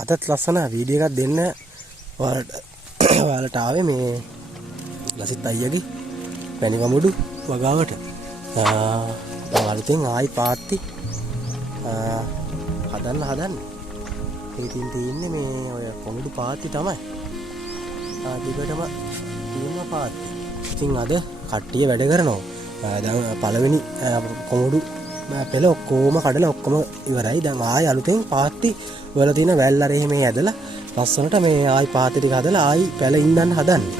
අදත් ලස්සන වීඩියෝ එකක් දෙන්න ඔයාලට ආවේ මේ ලසිත් අයියාගේ පැණිකමුඩු වගාවට. අලුතෙන් ආයි පාත්ති හදන්න. ඉතින් තියෙන්නේ මේ ඔය කොමුඩු පාත්ති තමයි. දිගටම තියෙන පාත්ති. ඉතින් අද කට්ටිය වැඩ කරනවා. දැන් පළවෙනි කොමුඩු පෙළ ඔක්කොම කඩලා ඔක්කොම ඉවරයි. දැන් ආයි අලුතෙන් පාත්ති වල තියෙන වැල් අරේ මේ ඇදලා ලස්සනට මේ ආයි පාත්ති ටික හදලා ආයි පැළ ඉන්නන්න හදන්නේ.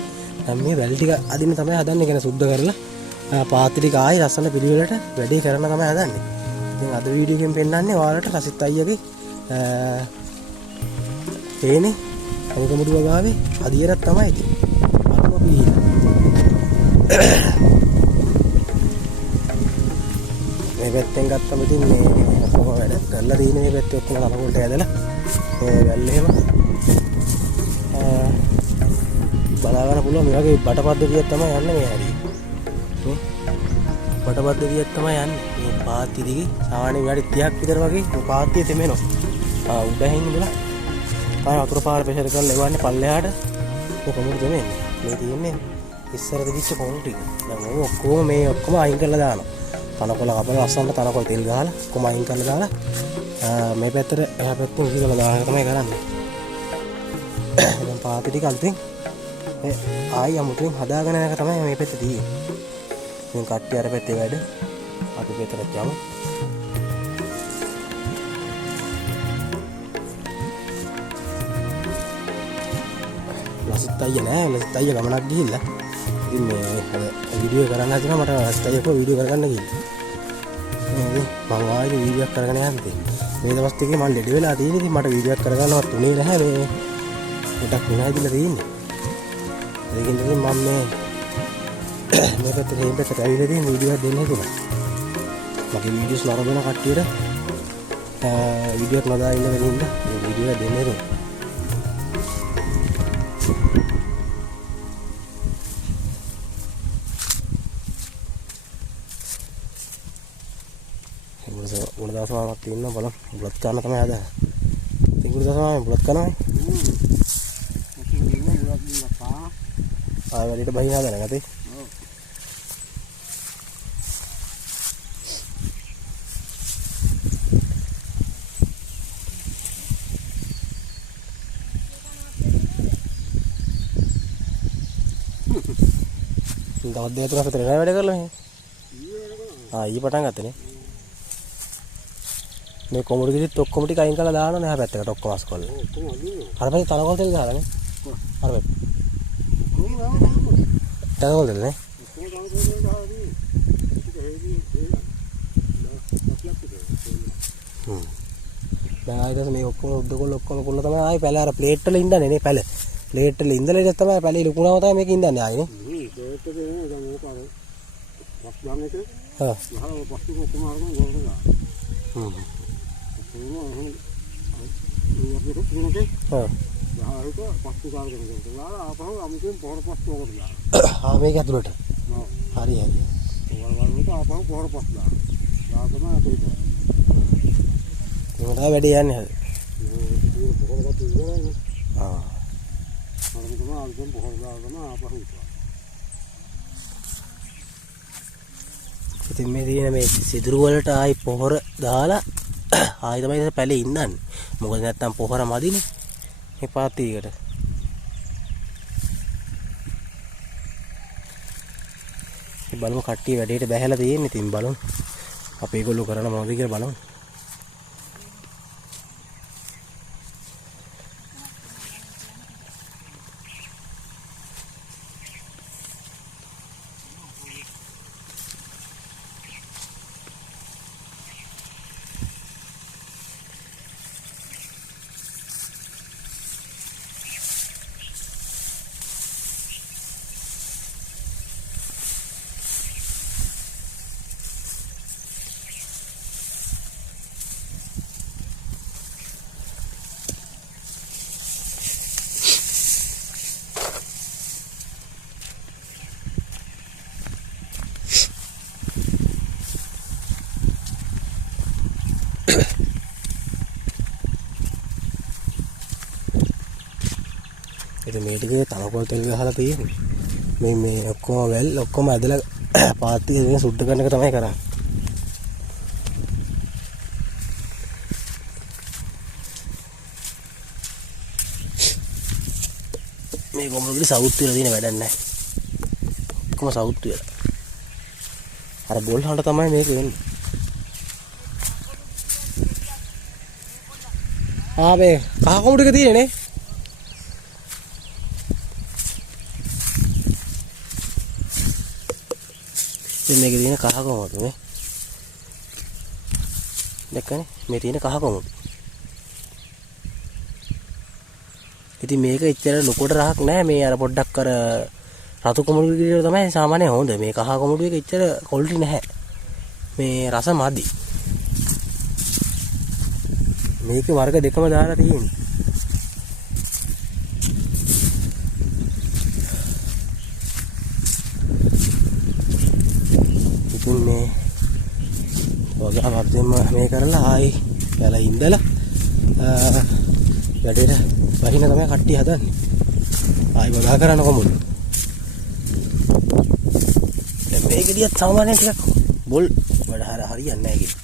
දැන් මේ වැල් ටික අදින්න තමයි හදන්නේ. කියන සුද්ධ කරලා පාත්ති ටික ආයි ලස්සන පිළිවෙලට වැඩේ කරන්න තමයි හදන්නේ. ඉතින් අද වීඩියෝ එකෙන් පෙන්නන්නේ ඔයාලට ලසිත් අයියාගේ තේනේ අංගමුඩු වගාවේ අදියරක් තමයි ඉතින්. අරම බීලා මේ පැත්තෙන් ගත්තම ඉතින් මේ ඔක්කොම වැඩ කරලා තියෙන මේ පැත්තේ ඔක්කොම තනකොළට ඇදලා මේ වැල් එහෙම බලා ගන්න පුළුවන්. මේ වගේ බට පද්ධතියක් තමයි යන්නේ මේ හරිය. බට පද්ධතියක් තමයි යන්නේ. මේ පාත්ති දිගේ සාමාන්‍ය විනාඩි 30ක් විතර වගේ මේ පාත්තිය තෙමෙනවා. උඩහින් ඉඳලා වතුර පාර ප්‍රෙෂර් කරලා එවන්නේ පල්ලෙහාට මේ කොමුඩු තෙමෙන්නේ. මේ තියෙන්නේ ඉස්සර තිබිච්ච කොමුඩු ටික. දැන් ඔක්කොම මේ ඔක්කොම අයින් කරලා දානවා. තනකොළ කපලා ලස්සනට තනකොළ තෙල් ගහලා ඔක්කොම අයින් කරලා දාලා මේ පැත්තට එහා පැත්තෙන් ඉහළම දාන එක තමයි කරන්නේ. දැන් පාත්ති ටික අලුතෙන් ආයි අමුතුවෙන් හදාගෙන යන එක තමයි මේ පැත්තේ තියෙන්නේ. දැන් කට්ටිය අර පැත්තේ වැඩ අපි පැත්තට යමු. ලසිත් අයියා නෑ. ලසිත් අයියා ගමනක් ගිහිල්ලා. ඉතින් මේ වීඩියෝ කරන්න හදනවා. මට ලසිත් අයියා කො වීඩියෝ කරගන්න ගිහින්. මම ආයෙත් වීඩියෝ කරගෙන යන්නේ. මේ දවස් ටිකේ මම ලෙඩ වෙලා තියෙන ඉතින් මට වීඩියෝ කරගන්නවත් උනේ නැහැ. මේ පොඩක් විනාඩිලා තියෙන්නේ. ඒකින් ඉතින් මම මේ පැත්තට මේ පැත්තට ඇවිල්ලා තියෙන වීඩියෝ එකක් දෙන්න හිතුණා. මගේ වීඩියෝස් නරඹන කට්ටියට වීඩියෝ එක නදා ඉන්න වෙනින්ද මේ වීඩියෝ එක දෙන්න හිතුණා. ගුණදාසමාවක් තියෙනවා බලන්න. බුලත් ගන්න තමයි හදන්නේ. ඉතින් ගුණදාසමාවෙන් බුලත් කරනවා. ආයෙ වැඩිට බහින හදන ගතේ. දවස් දෙක තුනක් විතර වැඩ කරලා මේ. ඊයේ පටන් ගත්තනේ. මේ කොමුඩු ගෙඩිත් ඔක්කොම ටික අයින් කරලා දානවා නේ පැත්තකට ඔක්කොම අස් කරලා. අර පැත්තේ තනකොළ තෙල් ගහලා නේ. අර පැත්තේ. තනකොළ තෙල් නේ. දැන් ආයෙත් මේ ඔක්කොම උද්දකොළ ඔක්කොම කුල්ල තමයි ආයෙ පැල අර ප්ලේට් වල ඉඳන්නේ නේ පැල. ප්ලේට් වල ඉඳලා ඉතින් තමයි පැලේ ලුකුණාව තමයි මේක ඉඳන්නේ ආයෙ නේ. ප්ලේට් එකේ නේ දැන් ඕක අර පස් ගන්න එක. ගහලා පස් ටික ඔක්කොම අරගෙන ගොඩට ගන්න. මේක ඇතුළට හරි වැඩේ යන්නේ ඉතින් මේ තියෙන මේ සිදුරු වලට ආයි පොහොර දාලා ආයි තමයි පැලේ ඉන්නන්නේ. මොකද නැත්තම් පොහොර මදිනේ මේ පාත්තියකට. මේ බලමු කට්ටිය වැඩේට බැහැලා තියෙන්නේ. ඉතින් බලමු අපි ඒගොල්ලෝ කරන මොනවද කියලා බලමු. ඉතින් මේ ටිකේ තනකොළ තෙල් ගහලා තියෙන්නේ. මේ ඔක්කොම වැල් ඔක්කොම ඇදලා පාත්ති දෙකෙන් සුද්ධ කරන එක තමයි කරන්නේ. මේ කොම්බුලේ සවුත් වෙලා තියෙන වැඩක් නැහැ. ඔක්කොම සවුත් වෙලා. අර බෝල් හඬ තමයි මේක වෙන්නේ. මේ කහ කොමු ටික තියෙන්නේ නේ. මේකේ තියෙන කහ කොමුද මේ? දැක්කනේ මේ තියෙන කහ කොමුද. ඉතින් මේක එච්චර ලොකුට රහක් නැහැ. මේ අර පොඩ්ඩක් අර රතු කොමුඩු විදිහට තමයි සාමාන්‍යයෙන් හොඳ. මේ කහ කොමුඩු එක එච්චර ක්වොලිටි නැහැ. මේ රස මදි. මේකේ වර්ග දෙකම දාලා තියෙන්නේ. ඉතින් මේ වගා වර්ධෙම මේ කරලා ආයි යලා ඉඳලා වැඩේට වහින තමයි කට්ටිය හදන්නේ. ආයි වගා කරන්න කොමුද? දැන් මේක දිහා සාමාන්‍යයෙන් ටිකක් බොල් වැඩ හරියන්නේ නැහැ කිව්වා.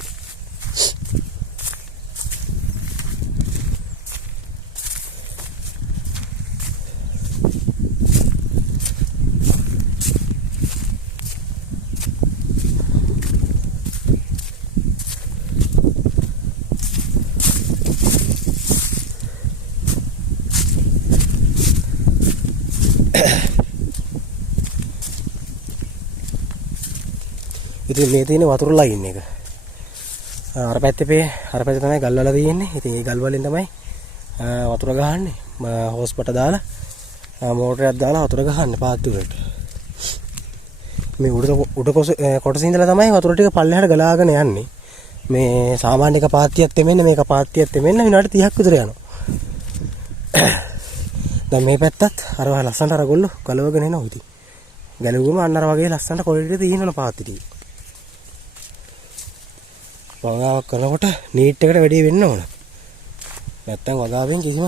ඉතින් මේ තියෙන වතුර ලයින් එක. අර පැත්තේ තමයි ගල් වල තියෙන්නේ. ඉතින් ඒ ගල් වලින් තමයි වතුර ගහන්නේ. හොස්පට දාලා මෝටරයක් දාලා වතුර ගහන්නේ පාත්තු වලට. මේ උඩ කොටසේ ඉඳලා තමයි වතුර ටික පල්ලෙහාට ගලාගෙන යන්නේ. මේ සාමාන්‍ය එක පාත්තියක් තෙමෙන්න මේක පාත්තියක් තෙමෙන්න විනාඩි 30ක් විතර යනවා. දැන් මේ පැත්තත් අර ලස්සනට අර ගොල්ලෝ ගලවගෙන එනවා ඉතින්. ගලවුවම අන්න අර වගේ ලස්සනට කොළේ තියෙනවනේ පාත්ති ටික. වගාවක් කරනකොට නීට් එකට වැඩි වෙන්න ඕන. නැත්තම් වගාවෙන් කිසිම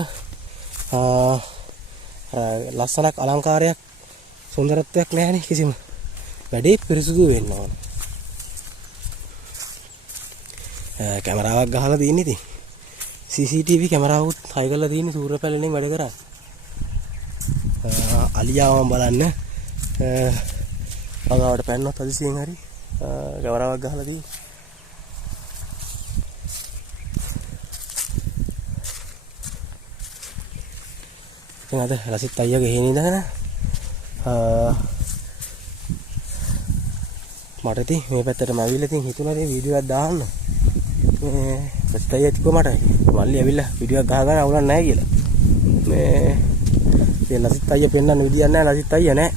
ලස්සනක් අලංකාරයක් සුන්දරත්වයක් නැහැනේ කිසිම. වැඩි පිරිසුදු වෙන්න ඕන. කැමරාවක් ගහලා තියෙන්නේ ඉතින්. CCTV කැමරාවුත් හයි කරලා තියෙන්නේ සූර්ය පැලෙනින් වැඩ කරා. අලියාවම බලන්න වගාවට පැන්නොත් හදිසියෙන් හරි කැමරාවක් ගහලා තියෙන්නේ. අද ලසිත් අයියාගේ හේන ඉඳගෙන මට ඉතින් මේ පැත්තටම ඇවිල්ලා ඉතින් හිතුණා ඉතින් වීඩියෝ එකක් දාන්න. මේ ලසිත් අයියා කිව්වා මට මල්ලි ඇවිල්ලා වීඩියෝ එකක් ගහගන්න අවුලක් නැහැ කියලා. මේ ඉතින් ලසිත් අයියා පෙන්නන්න විදියක් නැහැ. ලසිත් අයියා නැහැ.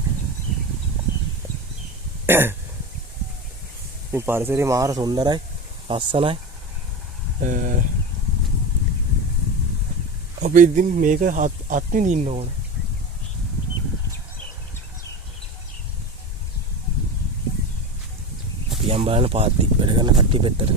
ඉතින් පරිසරය මාර සුන්දරයි, ලස්සනයි. අපි ඉතින් මේක අත්විඳින්න ඕන. අපි යම් බලන්න පාත්ති වැඩ කරන කට්ටිය පැත්තට.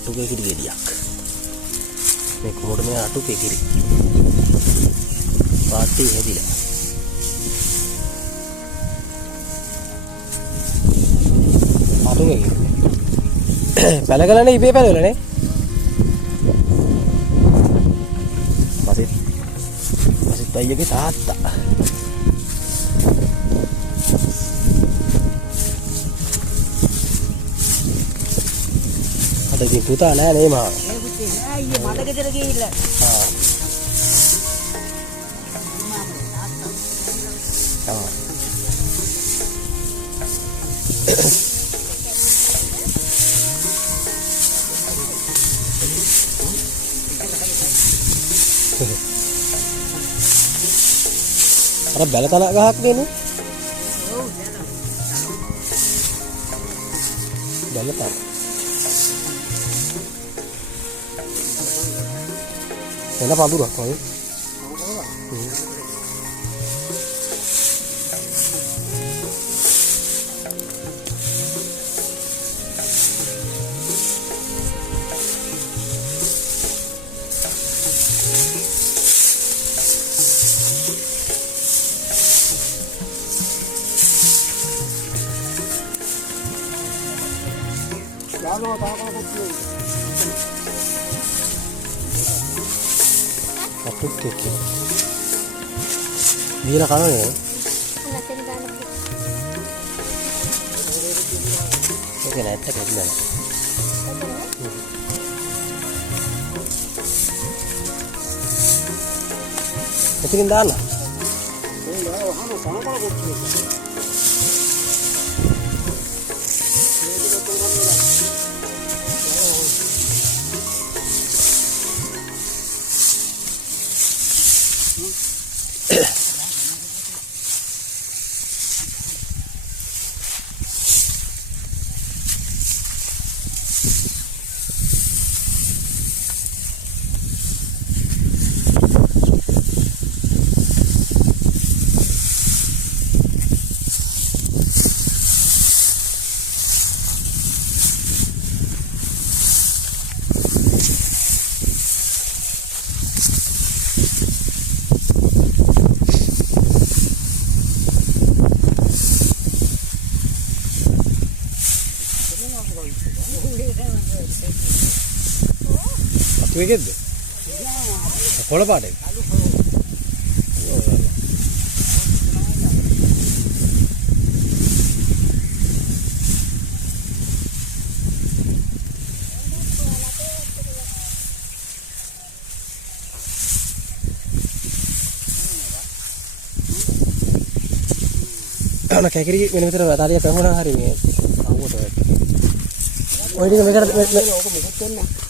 අටුකේ කිරි ගෙඩියක්. මේ කොමඩ මේ අටුකේ කිරි. පාටි හැදිලා. අටුකේ කිරි. පැලකලනේ ඉබේ පැලවලනේ. මසිත් අයියගේ තාත්තා. ඉතින් පුතා නෑ නේ මාව. ඒ පුතේ නෑ අයියේ මඩ ගෙදර ගිහිල්ලා. අර බැල තන ගහක් නේ. බැල තන. එන පඳුරක් වගේ. Apa itu? Bila kamu ya? Oke, nanti kita bilang. Kecilin dah lah. Apa කොළ පාටේ. අන කැකිරි වෙන විතර තාරිය පැමුණා හරි මේ අවුවට. ඔය ටික මේකට ඕක මොකක්ද වෙන්නේ?